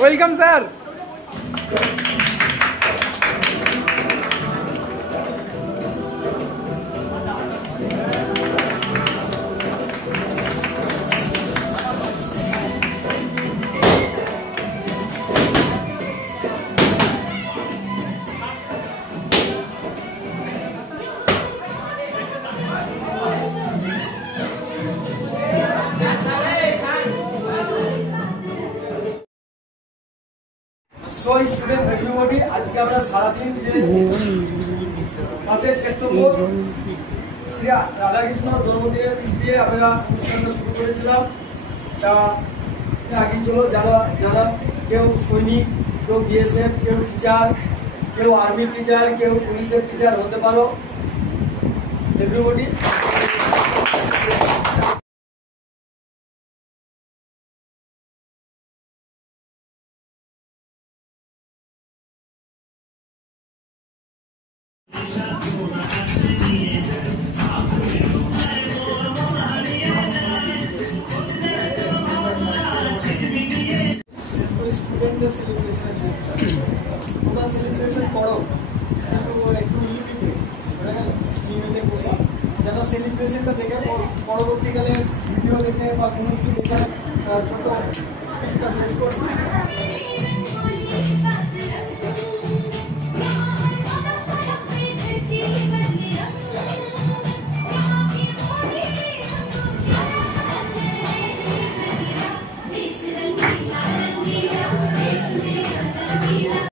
Welcome sir. So student everybody, আজকে আমরা সারাদিন যে 5 সেপ্টেম্বর শ্রী রাধাকৃষ্ণ জন্মদিনের পিস দিয়ে আমরা অনুষ্ঠানটা শুরু করেছিলাম। তা আগে ছিল যারা যারা কেউ সৈনিক, কেউ বিএসএফ, কেউ টিচার, কেউ আর্মির টিচার, কেউ পুলিশের টিচার হতে পারো এভরিবডি। স্টুডেন্টদের সেলিব্রেশনের জন্য তোমরা সেলিব্রেশন করো, কিন্তু একটু লিমিটে করলাম যেন সেলিব্রেশনটা দেখে পরবর্তীকালে ভিডিও দেখে বা মুহূর্ত দেখে ছোট স্পিচটা শেষ করছি।